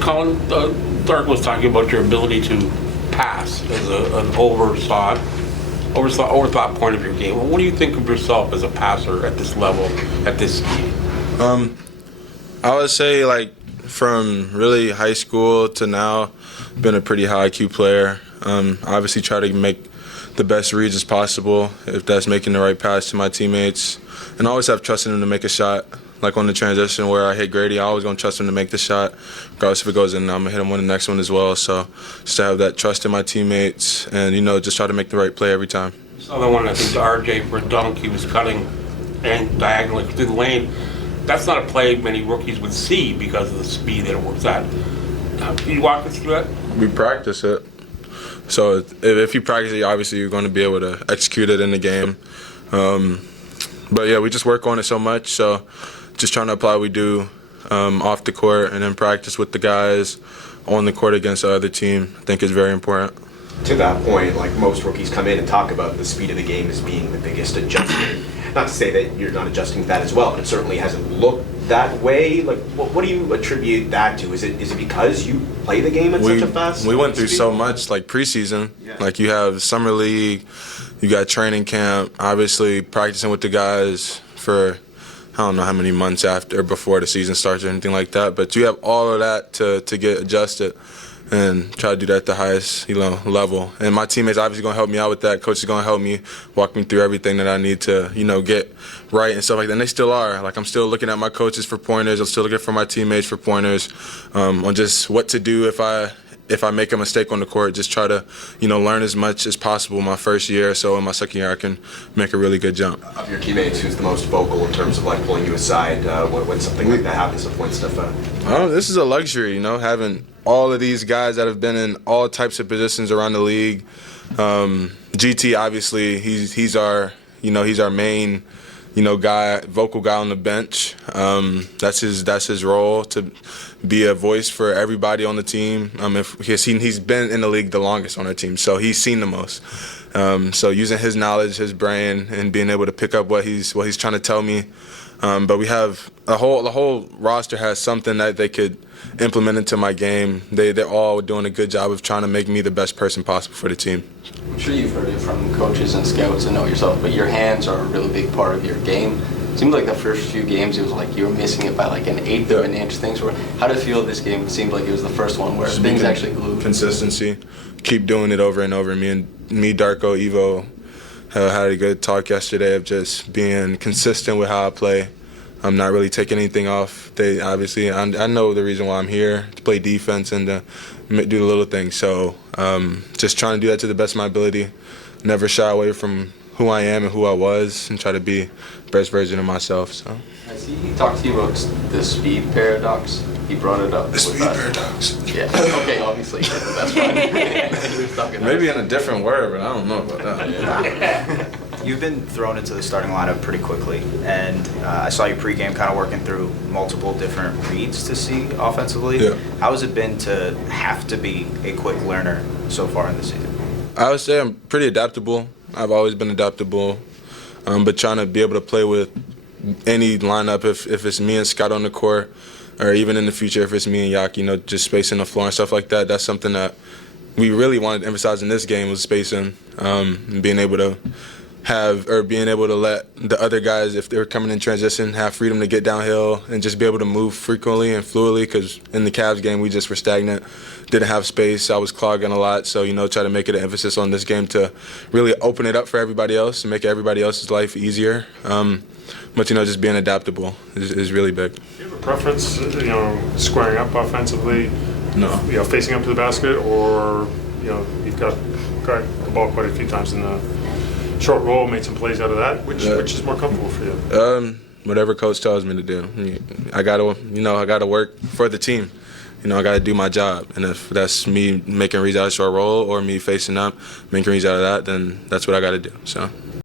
Collin, Dirk was talking about your ability to pass as an overthought point of your game. What do you think of yourself as a passer at this level, at this speed? I would say, like, from really high school to now, been a pretty high IQ player. Obviously try to make the best reads as possible, if that's making the right pass to my teammates. And I always have trust in them to make a shot. Like on the transition where I hit Grady, I always going to trust him to make the shot. Regardless if it goes in, I'm going to hit him on the next one as well. So just to have that trust in my teammates and, just try to make the right play every time. So the one, I think, to RJ for a dunk, he was cutting and diagonally through the lane. That's not a play many rookies would see because of the speed that it works at. Can you walk us through that? We practice it. So if you practice it, obviously you're going to be able to execute it in the game. But yeah, we just work on it so much. So just trying to apply what we do off the court and then practice with the guys on the court against the other team, I think is very important. To that point, like most rookies come in and talk about the speed of the game as being the biggest adjustment. Not to say that you're not adjusting to that as well, but it certainly hasn't looked that way. Like, what do you attribute that to? Is it because you play the game at such a fast We went through speed? so much, like preseason. Yeah. Like you have summer league, you got training camp, obviously practicing with the guys for I don't know how many months after or before the season starts or anything like that. But you have all of that to get adjusted and try to do that at the highest level. And my teammates obviously going to help me out with that. Coach is going to help me, walk me through everything that I need to, get right and stuff like that. And they still are. Like I'm still looking at my coaches for pointers. I'm still looking for my teammates for pointers on just what to do if I make a mistake on the court. Just try to, learn as much as possible my first year. So in my second year, I can make a really good jump. Of your teammates, who's the most vocal in terms of like pulling you aside when something like that happens to point stuff out? This is a luxury, having all of these guys that have been in all types of positions around the league. GT, obviously, he's our main, vocal guy on the bench. That's his role, to be a voice for everybody on the team. He's been in the league the longest on our team, so he's seen the most. So using his knowledge, his brain, and being able to pick up what he's trying to tell me. But we have the whole roster has something that they could implement into my game. They're all doing a good job of trying to make me the best person possible for the team. I'm sure you've heard it from coaches and scouts and know yourself, but your hands are a really big part of your game. It seemed like the first few games it was like you were missing it by like an eighth of an inch. How did it feel this game? It seemed like it was the first one where things actually glued. Consistency. Keep doing it over and over. Me, Darko, Evo had a good talk yesterday of just being consistent with how I play. I'm not really taking anything off. I know the reason why I'm here, to play defense and to do the little things. So just trying to do that to the best of my ability. Never shy away from who I am and who I was, and try to be the best version of myself. So. Has he talked to you about the speed paradox? He brought it up. The speed paradox. Yeah. Okay. Obviously, that's fine. Maybe in a different word, but I don't know about that. Yeah. You've been thrown into the starting lineup pretty quickly, and I saw you pregame kind of working through multiple different reads to see offensively. Yeah. How has it been to have to be a quick learner so far in the season? I would say I'm pretty adaptable. I've always been adaptable, but trying to be able to play with any lineup, if it's me and Scott on the court, or even in the future if it's me and Yak, just spacing the floor and stuff like that, that's something that we really wanted to emphasize in this game, was spacing, and being able to let the other guys, if they're coming in transition, have freedom to get downhill and just be able to move frequently and fluidly, because in the Cavs game we just were stagnant, didn't have space, I was clogging a lot, so try to make it an emphasis on this game to really open it up for everybody else and make everybody else's life easier. But just being adaptable is really big. Do you have a preference, squaring up offensively? No. Facing up to the basket, or you've got the ball quite a few times in the short roll, made some plays out of that. Which is more comfortable for you? Whatever coach tells me to do. I gotta work for the team. I gotta do my job, and if that's me making reads out of short roll or me facing up, making reads out of that, then that's what I gotta do. So.